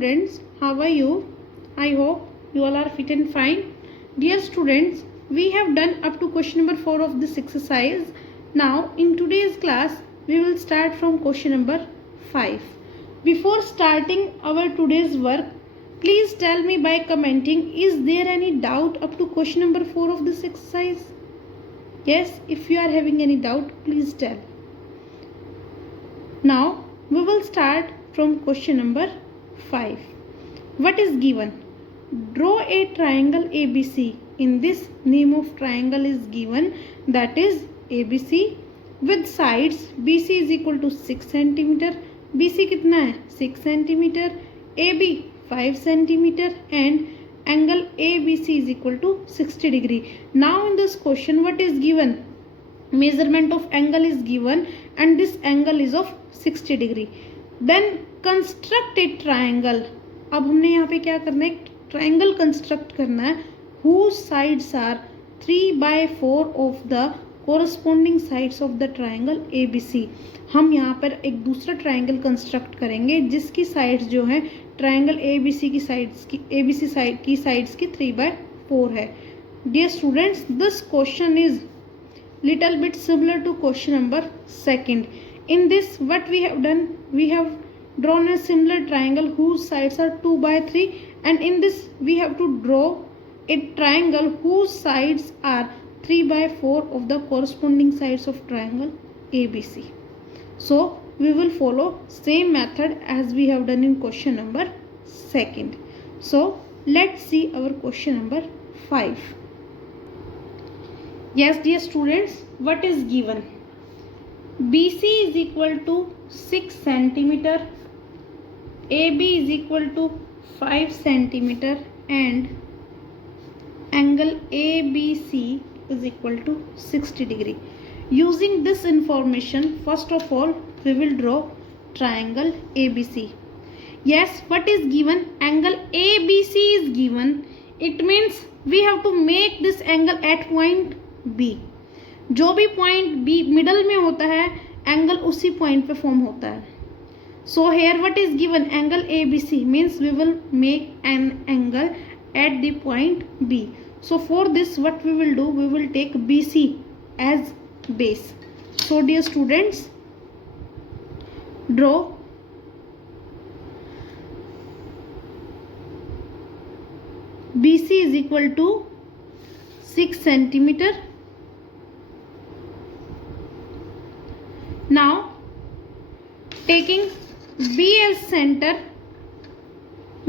students, how are you? I hope you all are fit and fine. Dear students, we have done up to question number 4 of this exercise. Now in today's class, we will start from question number 5. Before starting our today's work, please tell me by commenting, is there any doubt up to question number 4 of this exercise? Yes, if you are having any doubt, please tell. Now we will start from question number 5. What is given? Draw a triangle ABC. In this, name of triangle is given, that is ABC, with sides BC is equal to 6 cm. BC कितना है? 6 cm. AB 5 cm and angle ABC is equal to 60 degree. Now in this question, what is given? Measurement of angle is given and this angle is of 60 degree. Then construct a triangle. अब हमने यहाँ पे क्या करना है? Triangle construct करना है whose sides are 3/4 of the corresponding sides of the triangle ABC. हम यहाँ पर एक दूसरा ट्राइंगल कंस्ट्रक्ट करेंगे जिसकी साइड्स जो है ट्राइंगल ABC की साइड्स की ABC साइड की साइड्स की 3/4 है. Dear students, this question is little bit similar to question number 2. In this, what we have done, we have drawn a similar triangle whose sides are 2/3, and in this we have to draw a triangle whose sides are 3/4 of the corresponding sides of triangle ABC. So we will follow same method as we have done in question number 2. So let's see our question number 5. Yes, dear students, what is given? BC is equal to 6 cm, AB is equal to 5 cm and angle ABC is equal to 60 degree. Using this information, first of all, we will draw triangle ABC. Yes, what is given? Angle ABC is given. It means we have to make this angle at point B. जो भी point B middle में होता है, angle उसी point पे form होता है. So here what is given? Angle ABC means we will make an angle at the point B. So for this what we will do? We will take BC as base. So dear students, draw BC is equal to 6 cm. Now taking B as center,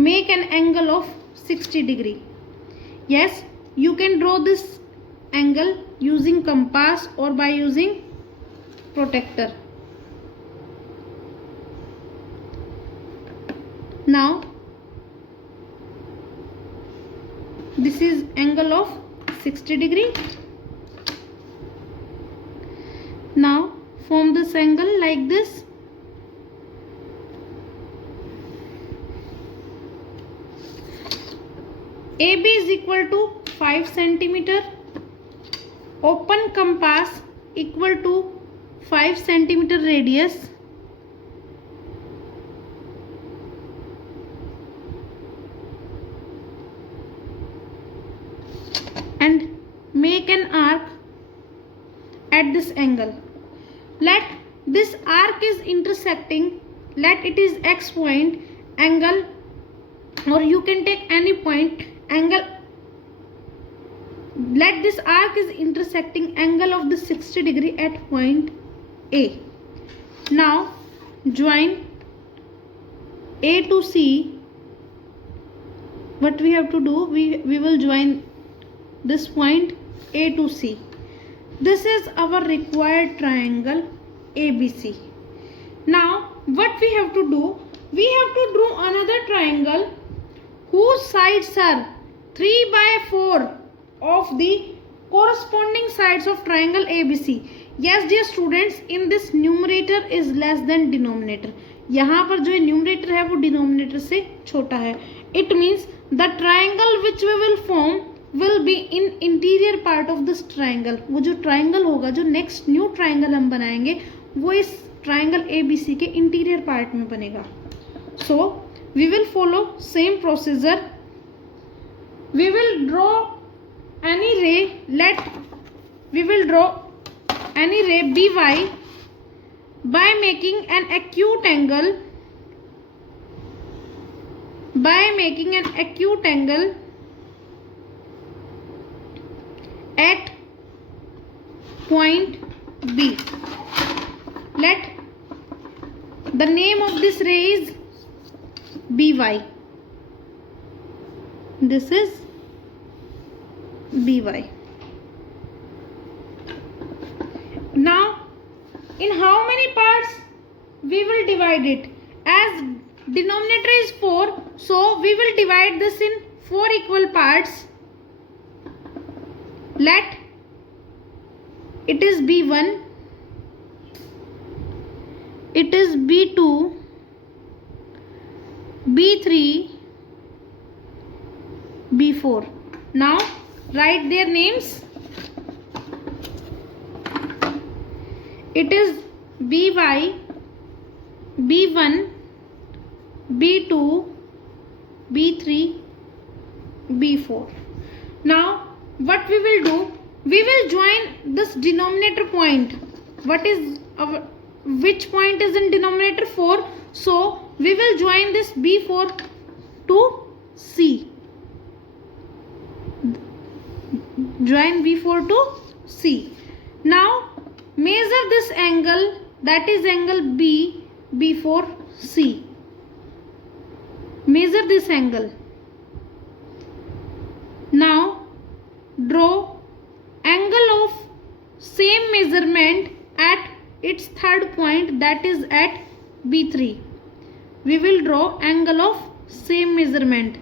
make an angle of 60 degree. Yes, you can draw this angle using compass or by using protractor. Now this is angle of 60 degree. Now form this angle like this. AB is equal to 5 cm. Open compass equal to 5 cm radius. And make an arc at this angle. Let this arc is intersecting, let it is X point, angle, or you can take any point, angle, let this arc is intersecting angle of the 60 degree at point A. Now join A to C. What we have to do, we will join this point A to C. This is our required triangle ABC. Now what we have to do? We have to draw another triangle whose sides are 3/4 of the corresponding sides of triangle ABC. Yes dear students, in this numerator is less than denominator. यहाँ पर जो numerator है वो denominator से छोटा है. It means the triangle which we will form will be in interior part of this triangle. वो जो triangle होगा, जो next new triangle हम बनाएंगे, वो इस triangle ABC के interior part में बनेगा. So we will follow same procedure. We will draw any ray. We will draw any ray by making an acute angle at point B. Let the name of this ray is by. This is by. Now in how many parts we will divide it? As denominator is 4, so we will divide this in 4 equal parts. Let it is B1, it is B2, B3, B4. Now write their names. It is by, B1, B2, B3, B4. Now what we will do? We will join this denominator point. Which point is in denominator? 4. So we will join this B4 to C. Join B4 to C. Now measure this angle, that is angle B, B4, C. Measure this angle. Now draw angle of same measurement at its third point, that is at B3. We will draw angle of same measurement.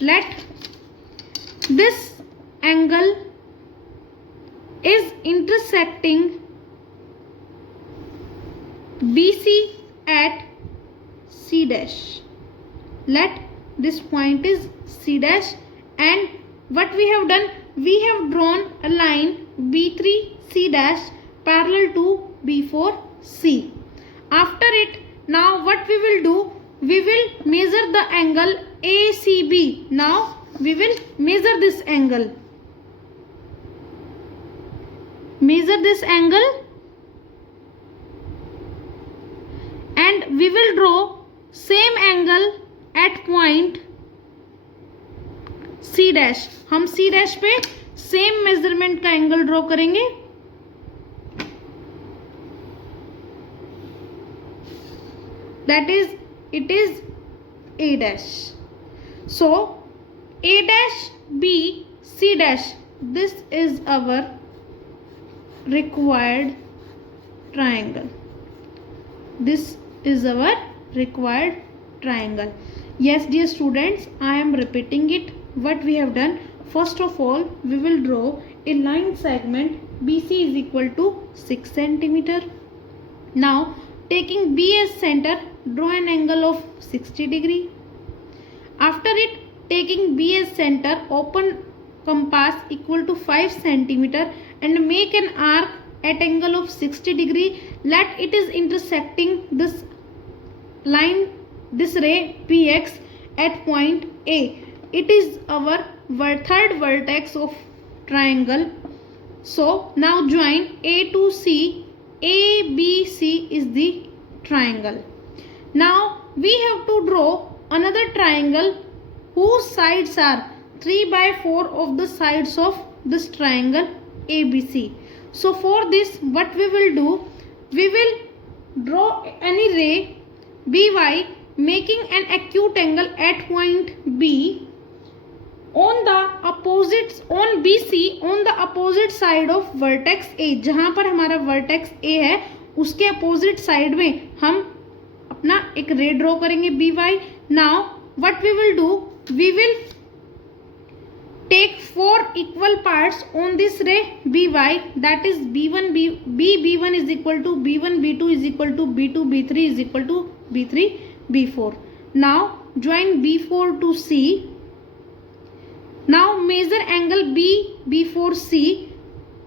Let this angle is intersecting BC at C dash. Let this point is C dash, and what we have done, we have drawn a line B3 C dash parallel to B4 C. After it, now what we will do, we will measure the angle ACB. Now we will measure this angle. Measure this angle, and we will draw same angle at point C dash. हम C dash पे same measurement का angle draw करेंगे. That is, it is A dash. So A dash, B, C dash. This is our required triangle. This is our required triangle. Yes, dear students, I am repeating it. What we have done, first of all, we will draw a line segment BC is equal to 6 centimeter. Now taking B as center, draw an angle of 60 degree. After it, taking B as center, open compass equal to 5 centimeter and make an arc at angle of 60 degree. Let it is intersecting this line, this ray PX at point A. It is our third vertex of triangle. So now join A to C. ABC is the triangle. Now we have to draw another triangle whose sides are 3/4 of the sides of this triangle ABC. So for this, what we will do, we will draw any ray BY making an acute angle at point B on the opposite, on BC, on the opposite side of vertex A. जहाँ पर हमारा vertex A है उसके opposite side में हम अपना एक ray draw करेंगे BY. Now what we will do, we will take 4 equal parts on this ray BY, that is B1 B1 is equal to B1 B2 is equal to B2 B3 is equal to B3 B4. Now join B4 to C. Now measure angle B4C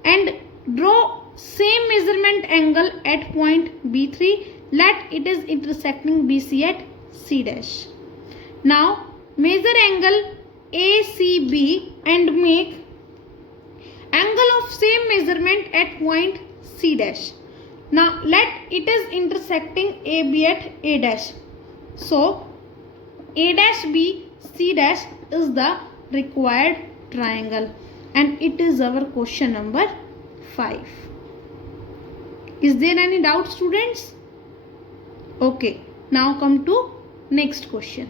and draw same measurement angle at point B3. Let it is intersecting BC at C dash. Now measure angle ACB and make angle of same measurement at point C dash. Now let it is intersecting AB at A dash. So A dash B C dash is the required triangle, and it is our question number 5. Is there any doubt, students? Okay, now come to next question.